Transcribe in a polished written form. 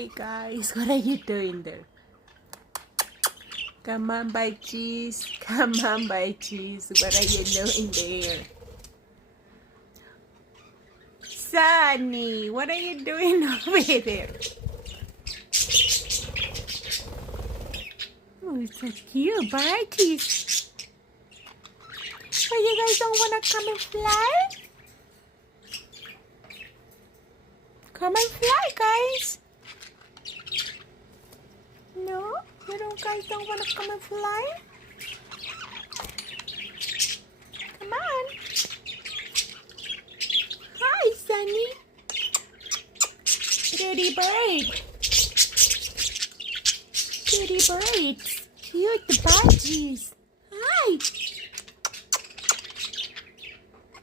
Hi guys, what are you doing there? Come on, Budgies. Come on, Budgies. What are you doing there? Sunny, what are you doing over there? Oh, it's so cute, Budgies. Oh, you guys don't want to come and fly? Come and fly, guys. No? You guys don't want to come and fly? Come on. Hi, Sunny. Pretty bird. Pretty birds. Cute Budgies.